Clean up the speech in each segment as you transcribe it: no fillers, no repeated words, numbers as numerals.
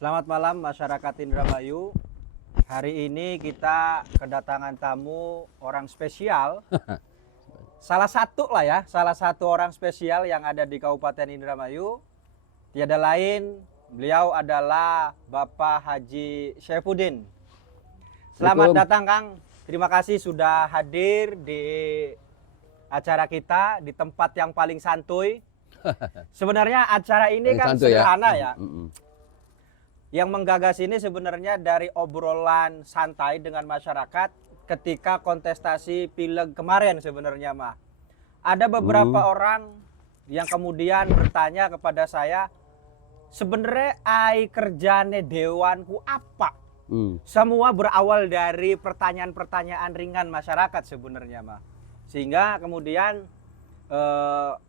Selamat malam masyarakat Indramayu. Hari ini kita kedatangan tamu orang spesial. Salah satu orang spesial yang ada di Kabupaten Indramayu. Tiada lain, beliau adalah Bapak Haji Saifuddin. Selamat datang Kang. Terima kasih sudah hadir di acara kita di tempat yang paling santuy. Sebenarnya acara ini kan sederhana ya. Yang menggagas ini sebenarnya dari obrolan santai dengan masyarakat ketika kontestasi pileg kemarin sebenarnya mah. Ada beberapa orang yang kemudian bertanya kepada saya, sebenarnya kerjane dewanku apa? Semua berawal dari pertanyaan-pertanyaan ringan masyarakat sebenarnya mah. Sehingga kemudian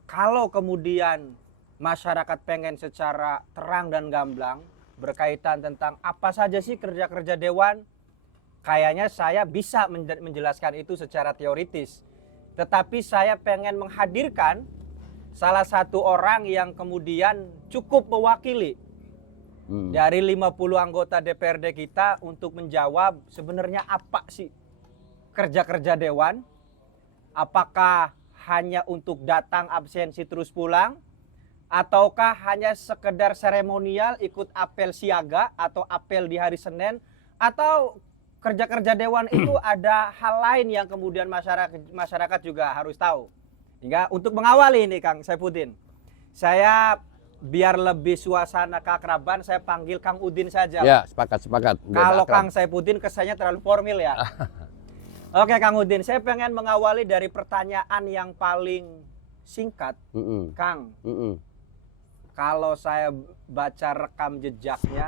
kalau kemudian masyarakat pengen secara terang dan gamblang berkaitan tentang apa saja sih kerja-kerja dewan, kayaknya saya bisa menjelaskan itu secara teoritis. Tetapi saya pengen menghadirkan salah satu orang yang kemudian cukup mewakili dari 50 anggota DPRD kita untuk menjawab sebenarnya apa sih kerja-kerja dewan. Apakah hanya untuk datang absensi terus pulang, ataukah hanya sekedar seremonial ikut apel siaga atau apel di hari Senin, atau kerja-kerja dewan itu ada hal lain yang kemudian masyarakat juga harus tahu. Hingga untuk mengawali ini Kang Saifuddin, saya biar lebih suasana keakraban saya panggil Kang Udin saja. Ya, sepakat. Kalau Kang Saifuddin kesannya terlalu formal ya. Oke Kang Udin, saya pengen mengawali dari pertanyaan yang paling singkat. Kang, kalau saya baca rekam jejaknya,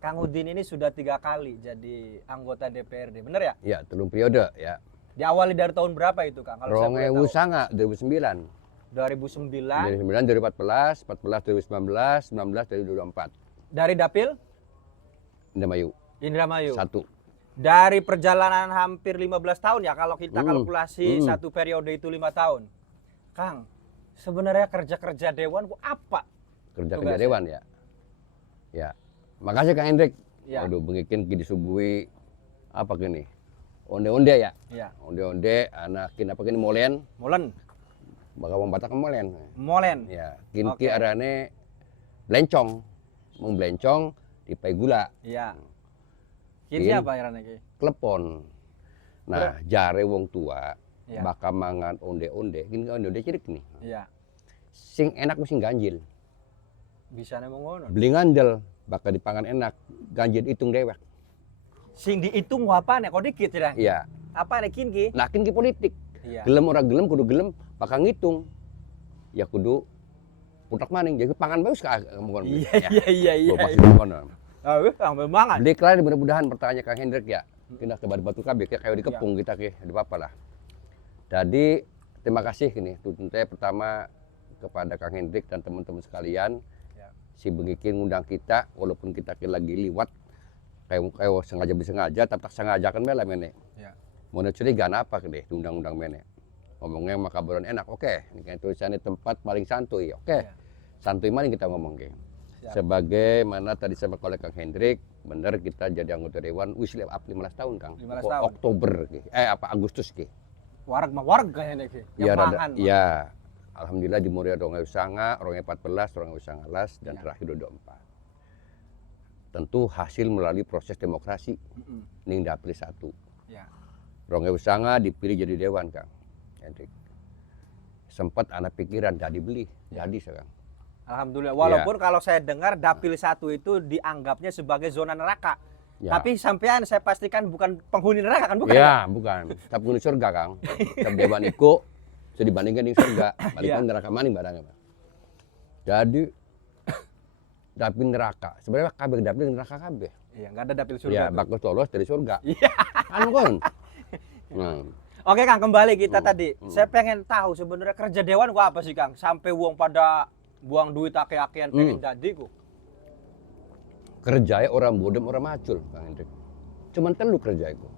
Kang Udin ini sudah 3 kali jadi anggota DPRD, bener ya? Ya, 3 periode ya. Diawali dari tahun berapa itu Kang? Kalau saya boleh tahu. Sanga 2009. 2009. 2009 2014, 14 2019, 19 2024. Dari Dapil? Indramayu. Indramayu. 1. Dari perjalanan hampir 15 tahun ya, kalau kita kalkulasi satu periode itu 5 tahun. Kang, sebenarnya kerja-kerja dewan apa? Kerja-kerja dewan ya. Ya. Makasih Kang Hendrik. Ya. Aduh, bengikin disuguhi apa gini? Onde-onde ya. Ya. Onde-onde anakin apa gini molen. Molen. Bakal membatak molen. Molen. Ya, kinki arane blencong. Mung blencong dipai gula. Iya. Kini apa irane ki? Klepon. Nah, jare wong tua ya, bakal mangan onde-onde, gini onde-onde cilik nih. Iya. Sing enak sing ganjil. Bisa nih ngono. Beli ngandel bakal dipangan enak, ganjil hitung dewek. Sing dihitung apa nih? Kok dikit ya? Iya. Apa nih ki? Nah, ki politik. Iya. Gelem ora gelem kudu gelem bakal ngitung. Ya kudu putak maning jadi pangan bagus ka ngomong. Iya. Memang. Deklar mudah-mudahan pertanyaan Kang Hendrik ya. Kita ke batu kabeh kayak dikepung kita ke, ada apa lah. Jadi terima kasih ini tuntutannya pertama kepada Kang Hendrik dan teman-teman sekalian. Si bengikin ngundang kita walaupun kita lagi liwat kayak sengaja tapi tak sengaja kan bela mene. Ya. Mau curiga apa ke deh undang-undang mene. Ngomongnya makabaran enak. Oke, ini kan tulisannya tempat paling santuy. Oke. Ya. Santuy maning kita ngomong ke. Sebagaimana tadi sama oleh Kang Hendrik, benar kita jadi anggota dewan wis 15 tahun Kang. 15 tahun. Oktober Agustus ki. Warga kayaknya ki. Ya. Alhamdulillah di Muria Rongai Sanga, Rongai 14, Rongai Sanga Las dan terakhir 24. Tentu hasil melalui proses demokrasi. Ning dapil 1. Ya. Rongai Sanga dipilih jadi dewan Kang Hendrik. Sempat anak pikiran jadi beli, jadi sekarang. Alhamdulillah. Walaupun kalau saya dengar dapil 1 itu dianggapnya sebagai zona neraka. Ya. Tapi sampean saya pastikan bukan penghuni neraka kan, bukan? Ya, bukan. Tapi penghuni surga Kang. Tapi dewan itu bisa dibandingkan dengan surga. Bandingkan neraka maning barangnya. Jadi dapil neraka. Sebenarnya kabeh dapil neraka kabeh. Iya, enggak ada dapil surga. Ya, bagus lolos dari surga. Iya. Kan. Oke Kang, kembali kita tadi. Saya pengen tahu sebenarnya kerja dewan gua apa sih Kang? Sampai uang pada buang duit ake-akean pengen jadi ku. Kerjanya orang bodem orang macul Kang Hendrik. Cuman telu kerja itu.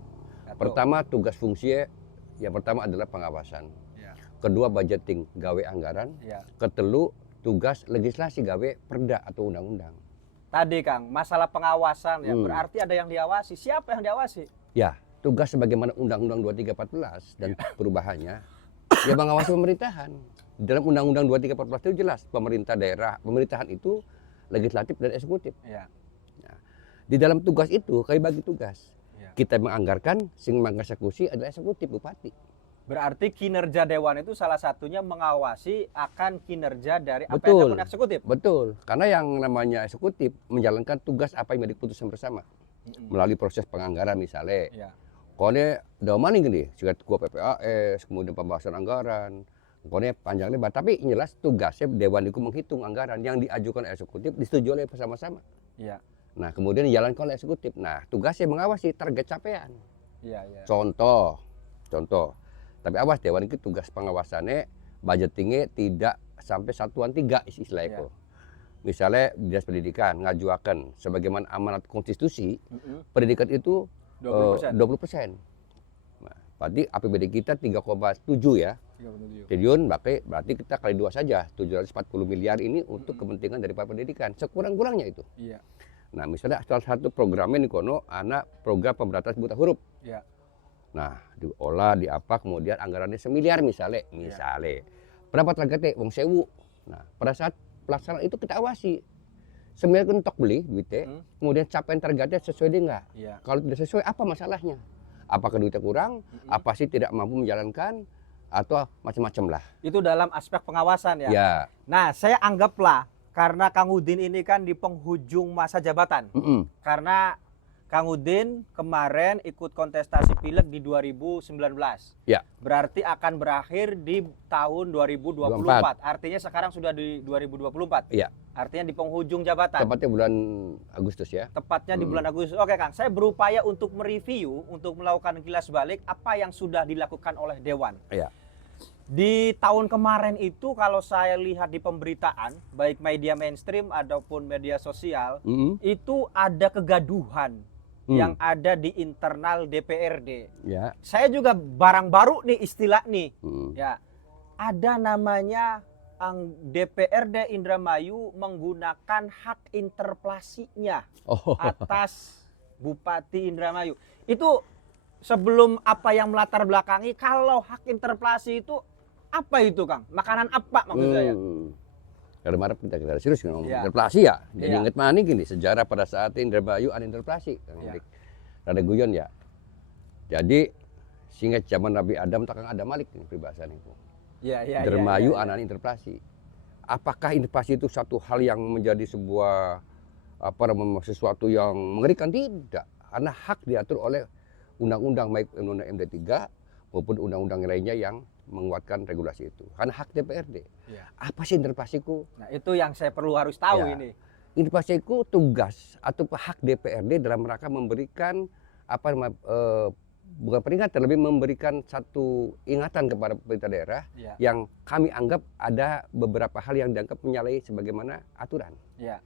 Pertama tugas fungsinya yang pertama adalah pengawasan. Ya. Kedua budgeting gawe anggaran. Ya. Ketelu tugas legislasi gawe perda atau undang-undang. Tadi Kang, masalah pengawasan ya, Hmm. berarti ada yang diawasi. Siapa yang diawasi? Ya, tugas sebagaimana Undang-Undang 2314 dan perubahannya, ya mengawasi pemerintahan. Dalam Undang-Undang 2314 itu jelas, pemerintah daerah, pemerintahan itu legislatif dan eksekutif. Ya. Di dalam tugas itu, kami bagi tugas. Ya. Kita menganggarkan, sing mengeksekusi adalah eksekutif, bupati. Berarti kinerja dewan itu salah satunya mengawasi akan kinerja dari apa yang Betul. dilakukan eksekutif. Betul, karena yang namanya eksekutif menjalankan tugas apa yang diputuskan bersama melalui proses penganggaran misalnya. Ya. Kone daman gini, jika gua PPAS, kemudian pembahasan anggaran, kone panjang lebar. Tapi yang jelas tugasnya dewan itu menghitung anggaran yang diajukan eksekutif disetujui oleh bersama-sama. Ya. Nah kemudian dijalankan oleh eksekutif. Nah tugasnya mengawasi target capaian. Ya, ya. Contoh. Tapi awas dewan itu tugas pengawasannya budgetingnya tidak sampai satuan 3 istilah itu. Misalnya dinas pendidikan ngajuakan sebagaimana amanat konstitusi, pendidikan itu 20%. 20%. Nah, berarti APBD kita 3,7 ya. 37. Triliun, berarti kita kali 2 saja, 740 miliar ini untuk kepentingan dari pendidikan. Sekurang-kurangnya itu. Iya. Nah, misalnya salah satu programnya nih kono anak program pemberantasan buta huruf. Iya. Nah, diolah, kemudian anggarannya semiliar misalnya. Berapa targetnya? Wong sewu. Nah, pada saat pelaksanaan itu kita awasi. Semiliar kentok beli duitnya, kemudian capaian targetnya sesuai dia enggak? Iya. Kalau tidak sesuai, apa masalahnya? Apakah duitnya kurang? Apa sih tidak mampu menjalankan? Atau macam-macam lah. Itu dalam aspek pengawasan ya. Ya. Nah, saya anggaplah karena Kang Udin ini kan di penghujung masa jabatan. Karena Kang Udin kemarin ikut kontestasi pileg di 2019. Ya. Berarti akan berakhir di tahun 2024. Artinya sekarang sudah di 2024. Iya. Artinya di penghujung jabatan. Tepatnya bulan Agustus ya. Tepatnya di bulan Agustus. Oke Kang, saya berupaya untuk mereview, untuk melakukan kilas balik apa yang sudah dilakukan oleh Dewan. Iya. Di tahun kemarin itu kalau saya lihat di pemberitaan, baik media mainstream ataupun media sosial, itu ada kegaduhan yang ada di internal DPRD. Ya. Saya juga barang baru nih istilah nih. Ya. Ada namanya DPRD Indramayu menggunakan hak interpelasinya atas Bupati Indramayu. Itu sebelum apa yang melatar belakangi, kalau hak interpelasi itu apa itu Kang? Makanan apa maksud saya? Kalau marah kita serius ngomong Ya. interpelasi ya. Jadi Ya. inget mana gini sejarah pada saat Indramayu ada interpelasi. Ya. Rada guyon ya. Jadi sehingga zaman Nabi Adam takkan ada Malik ini peribahasaan itu. Ya, ya, Indramayu ya, ya. anak interpelasi. Apakah interpelasi itu satu hal yang menjadi sebuah sesuatu yang mengerikan? Tidak. Karena hak diatur oleh undang-undang baik undang-undang MD3 maupun undang-undang lainnya yang menguatkan regulasi itu. Karena hak DPRD. Ya. Apa sih interpelasiku? Nah, itu yang saya perlu harus tahu Ya. ini. Interpelasiku tugas atau hak DPRD dalam rangka memberikan bukan peringatan, lebih memberikan satu ingatan kepada pemerintah daerah Ya. yang kami anggap ada beberapa hal yang dianggap menyalahi sebagaimana aturan. Ya.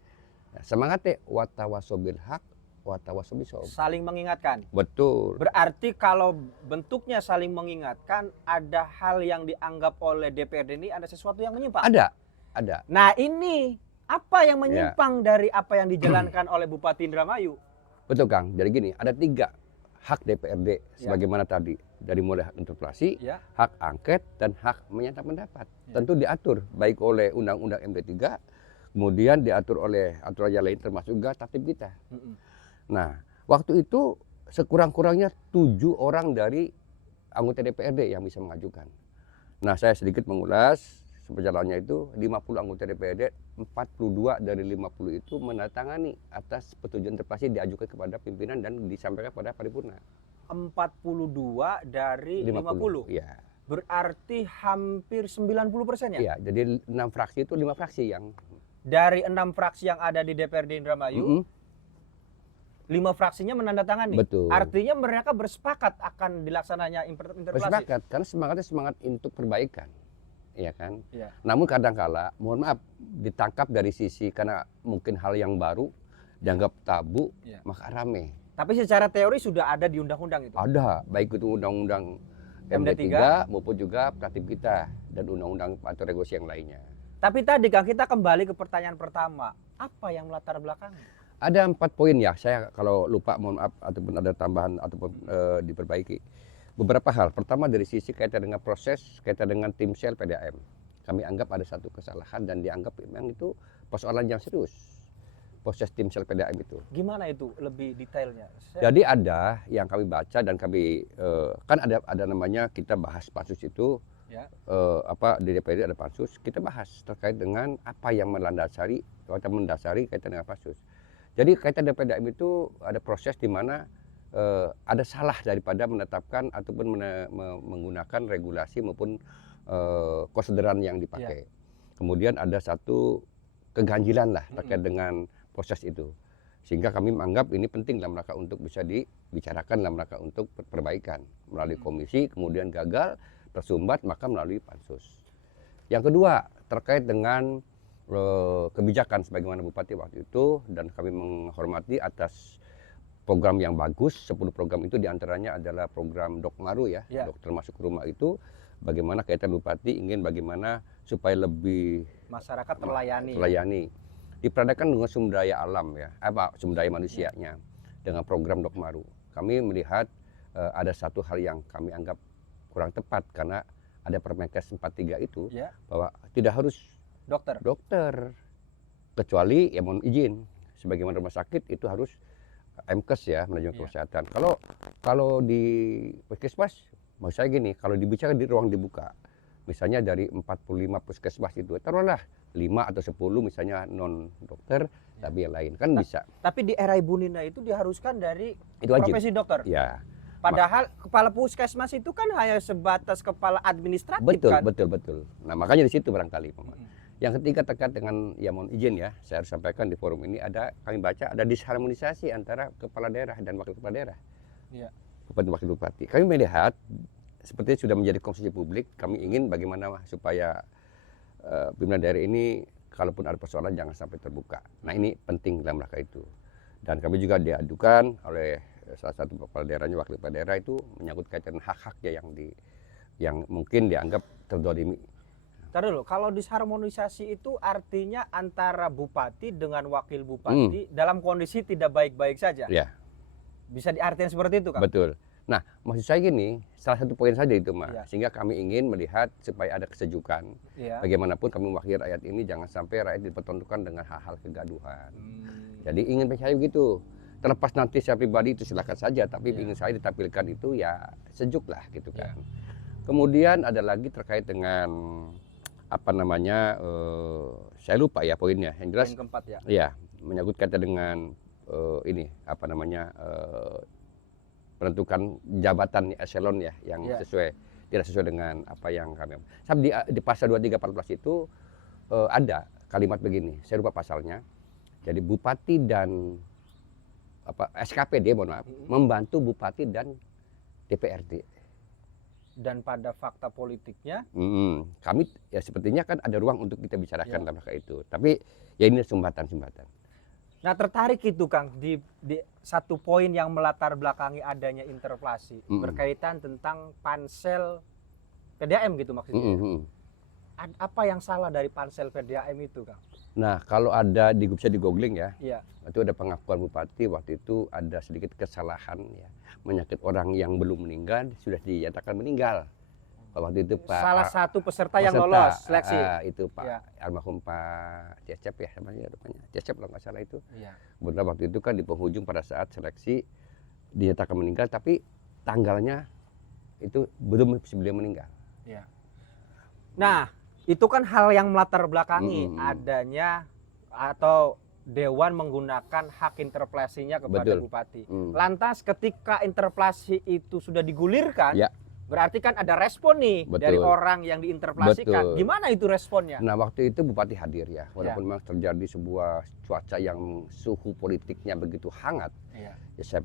Nah, semangatnya watawasobil hak, watawasobisob. Saling mengingatkan. Betul. Berarti kalau bentuknya saling mengingatkan, ada hal yang dianggap oleh DPRD ini ada sesuatu yang menyimpang. Ada. Nah ini apa yang menyimpang dari apa yang dijalankan oleh Bupati Indramayu? Betul Kang. Jadi gini, ada 3 hak DPRD sebagaimana tadi, dari mulai hak interpelasi, Ya. hak angket, dan hak menyatakan pendapat. Tentu diatur baik oleh Undang-Undang MD3, kemudian diatur oleh aturan yang lain termasuk juga tatib kita. Nah, waktu itu sekurang-kurangnya 7 orang dari anggota DPRD yang bisa mengajukan. Nah, saya sedikit mengulas perjalanannya itu 50 anggota DPRD, 42 dari 50 itu menandatangani atas persetujuan interpelasi diajukan kepada pimpinan dan disampaikan pada paripurna. 42 dari 50. Iya. Berarti hampir 90% ya? Iya, jadi 6 fraksi itu 5 fraksi yang Dari 6 fraksi yang ada di DPRD Indramayu, 5 fraksinya menandatangani. Betul. Artinya mereka bersepakat akan dilaksananya interpelasi. bersepakat karena semangatnya semangat untuk perbaikan. Iya kan? Iya. Namun kadang-kala, mohon maaf, ditangkap dari sisi karena mungkin hal yang baru, dianggap tabu, Iya. maka rame. Tapi secara teori sudah ada di undang-undang itu. Ada, baik itu undang-undang MD3 maupun juga tatib kita dan undang-undang atau regulasi yang lainnya. Tapi tadi Kang, kita kembali ke pertanyaan pertama. Apa yang melatar belakangnya? Ada 4 poin ya, saya kalau lupa mohon maaf ataupun ada tambahan ataupun diperbaiki. Beberapa hal, pertama dari sisi kaitan dengan proses, kaitan dengan tim sel PDAM. Kami anggap ada satu kesalahan dan dianggap memang itu persoalan yang serius, proses tim sel PDAM itu. Gimana itu lebih detailnya? Jadi ada yang kami baca dan kami, kan ada namanya kita bahas pansus itu, Ya. di DPRD ada pansus, kita bahas terkait dengan apa yang mendasari kaitan dengan pansus. Jadi kaitan dengan PDAM itu ada proses di mana ada salah daripada menetapkan ataupun menggunakan regulasi maupun konsideran yang dipakai. Kemudian ada satu keganjilan lah terkait dengan proses itu. Sehingga kami menganggap ini penting dalam rangka untuk bisa dibicarakan dalam rangka untuk perbaikan melalui komisi, kemudian gagal, tersumbat, maka melalui pansus. Yang kedua terkait dengan kebijakan sebagaimana Bupati waktu itu, dan kami menghormati atas program yang bagus. 10 program itu diantaranya adalah program Dokmaru ya, dokter masuk ke rumah itu. Bagaimana kaitan Bupati ingin bagaimana supaya lebih masyarakat terlayani. Diperadakan dengan sumber daya alam ya, sumber daya manusianya dengan program Dokmaru. Kami melihat ada satu hal yang kami anggap kurang tepat karena ada Permenkes 43 itu bahwa tidak harus dokter, kecuali ya mohon izin sebagaimana rumah sakit itu harus MKes ya, manajemen kesehatan. Kalau di puskesmas, maksud saya gini, kalau dibicara di ruang dibuka, misalnya dari 45 puskesmas itu, taruhlah 5 atau 10 misalnya non dokter, tapi yang lain kan bisa. Tapi di era Ibu Nina itu diharuskan dari Itu wajib. profesi dokter. Ya. Padahal kepala puskesmas itu kan hanya sebatas kepala administratif Betul, kan. betul. Nah makanya di situ barangkali. Yang ketiga terkait dengan, ya mohon izin ya, saya harus sampaikan di forum ini kami baca ada disharmonisasi antara kepala daerah dan wakil kepala daerah. Bupati wakil bupati. Kami melihat sepertinya sudah menjadi konsumsi publik. Kami ingin bagaimana supaya pimpinan daerah ini kalaupun ada persoalan jangan sampai terbuka. Nah ini penting dalam rangka itu. Dan kami juga diadukan oleh salah satu kepala daerahnya, wakil kepala daerah itu menyangkut kaitan hak-haknya yang mungkin dianggap terdolimi. Ntar dulu, kalau disharmonisasi itu artinya antara bupati dengan wakil bupati dalam kondisi tidak baik-baik saja. Ya. Bisa diartikan seperti itu, Kang? Betul. Nah, maksud saya gini, salah satu poin saja itu, Mas. Sehingga kami ingin melihat supaya ada kesejukan. Bagaimanapun kami mewakili rakyat ini, jangan sampai rakyat dipertontonkan dengan hal-hal kegaduhan. Jadi ingin saya begitu. Terlepas nanti saya pribadi itu silakan saja, tapi ingin saya ditampilkan itu ya sejuk lah gitu kan. Kemudian ada lagi terkait dengan saya lupa ya poinnya. Yang jelas poin keempat ya. Iya, menyangkut kaitan dengan penentukan jabatan eselon ya yang tidak sesuai dengan apa yang kami. Di pasal 2314 itu ada kalimat begini, saya lupa pasalnya. Jadi bupati dan SKPD membantu bupati dan DPRD. Dan pada fakta politiknya kami ya sepertinya kan ada ruang untuk kita bicarakan dalam hal itu. Tapi ya ini sumbatan. Nah tertarik itu Kang di satu poin yang melatar belakangi adanya interpelasi berkaitan tentang pansel PDAM gitu maksudnya. Apa yang salah dari pansel PDAM itu Kang? Nah kalau bisa di googling ya, itu ada pengakuan bupati waktu itu ada sedikit kesalahan ya, menyakit orang yang belum meninggal sudah dinyatakan meninggal. Waktu itu salah satu peserta yang lolos seleksi itu Pak almarhum Pak Cecep ya namanya Cecep kalau nggak salah itu. Benar waktu itu kan di penghujung pada saat seleksi dinyatakan meninggal tapi tanggalnya itu belum beliau meninggal. Nah itu kan hal yang melatar belakangi adanya atau Dewan menggunakan hak interpelasinya kepada bupati. Lantas ketika interpelasi itu sudah digulirkan, berarti kan ada respon nih dari orang yang diinterpelasikan. Gimana itu responnya? Nah waktu itu bupati hadir ya, walaupun memang terjadi sebuah cuaca yang suhu politiknya begitu hangat. Ya saya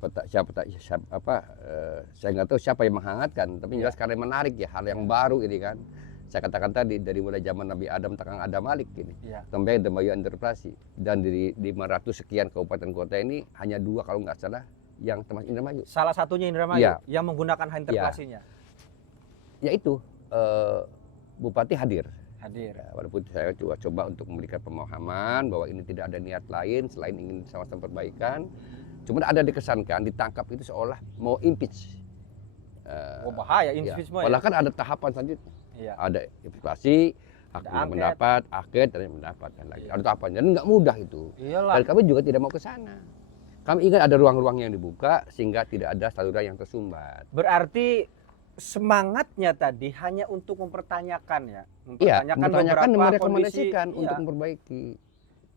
nggak tahu siapa yang menghangatkan, tapi jelas karena menarik ya hal yang baru ini kan. Saya katakan tadi dari mulai zaman Nabi Adam Takang Adam Malik ini, sampai Demayu interpelasi dan dari 500 sekian kabupaten kota ini hanya 2 kalau nggak salah yang termasuk Indramayu. Salah satunya Indramayu yang menggunakan hak interpelasinya. Yaitu Bupati hadir Hadir. Ya, walaupun saya juga coba untuk memberikan pemahaman bahwa ini tidak ada niat lain selain ingin sama-sama perbaikan. Cuma ada dikesankan ditangkap itu seolah mau impeach. Oh, bahaya Ya, impeachment padahal ya. kan ada tahapan selanjutnya. Iya. Ada inflasi, hak Ada guna angket. pendapat, angket dan pendapat dan lagi. Iya. Ada tahapan dan nggak mudah itu. Iyalah. Dan kami juga tidak mau ke sana. Kami ingin ada ruang-ruang yang dibuka sehingga tidak ada saluran yang tersumbat. Berarti semangatnya tadi hanya untuk mempertanyakan ya. Iya, Mempertanyakan mempertanyakan dan beberapa merekomendasikan kondisi. untuk Iya. memperbaiki.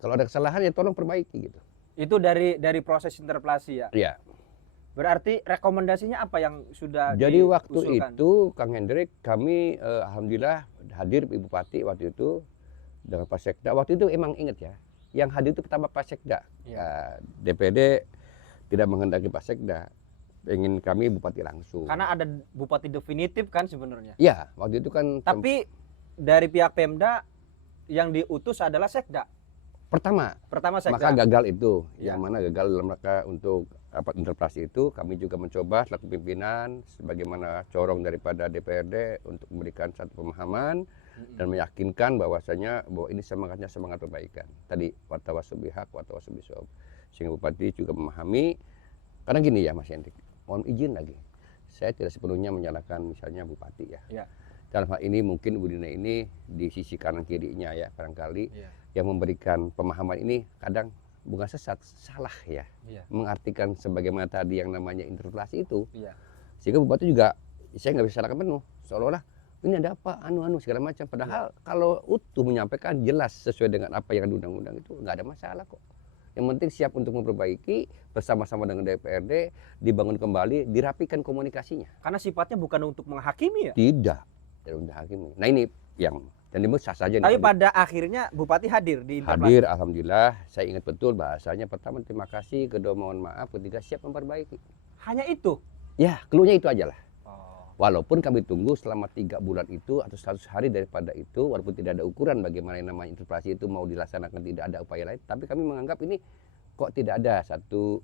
Kalau ada kesalahan ya tolong perbaiki gitu. Itu dari proses interpelasi ya. Iya. Berarti rekomendasinya apa yang sudah Jadi waktu diusulkan? itu Kang Hendrik kami alhamdulillah hadir Ibu Bupati waktu itu dengan Pak Sekda. Waktu itu emang ingat ya, yang hadir itu pertama Pak Sekda. Iya. DPD tidak menghendaki Pak Sekda, pengen kami Bupati langsung. Karena ada bupati definitif kan sebenarnya. Iya, waktu itu kan Tapi dari pihak Pemda yang diutus adalah Sekda. pertama Sekda. maka gagal itu, Iya. yang mana gagal dalam rangka untuk interpelasi itu. Kami juga mencoba selaku pimpinan sebagaimana corong daripada DPRD untuk memberikan satu pemahaman dan meyakinkan bahwasanya bahwa ini semangatnya semangat perbaikan. Tadi wartawas subihak, wartawas subisob. Sehingga Bupati juga memahami. Karena gini ya Mas Hendrik, mohon izin lagi. Saya tidak sepenuhnya menyalahkan misalnya Bupati ya. Iya. Dalam hal ini mungkin Bu Dina ini di sisi kanan kirinya ya barangkali Iya. yang memberikan pemahaman ini kadang bukan sesat, salah ya. Iya. Mengartikan sebagaimana tadi yang namanya interpelasi itu. Iya. Sehingga Bupati juga saya nggak bisa salahkan penuh. Seolah-olah ini ada apa, anu segala macam. Padahal kalau utuh menyampaikan jelas sesuai dengan apa yang ada undang-undang itu nggak ada masalah kok. Yang penting siap untuk memperbaiki bersama-sama dengan DPRD, dibangun kembali, dirapikan komunikasinya. Karena sifatnya bukan untuk menghakimi ya. Tidak untuk hakimi. Nah ini yang dan ini sah saja. Tapi nih. pada akhirnya Bupati hadir di interpelasi. Hadir, alhamdulillah. Saya ingat betul bahasanya. Pertama terima kasih, kedua mohon maaf, ketiga siap memperbaiki. Hanya itu. Ya, keluhnya itu aja lah. Oh. Walaupun kami tunggu selama 3 bulan itu atau 100 hari daripada itu, walaupun tidak ada ukuran bagaimana yang namanya interpelasi itu mau dilaksanakan, tidak ada upaya lain, tapi kami menganggap ini kok tidak ada satu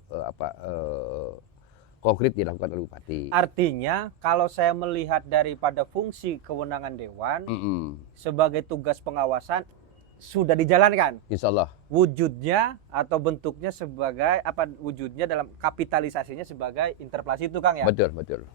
konkret dilakukan oleh Bupati. Artinya kalau saya melihat daripada fungsi kewenangan Dewan sebagai tugas pengawasan sudah dijalankan. Insya Allah. Wujudnya atau bentuknya sebagai apa, wujudnya dalam kapitalisasinya sebagai interpelasi itu Kang ya. Betul, betul.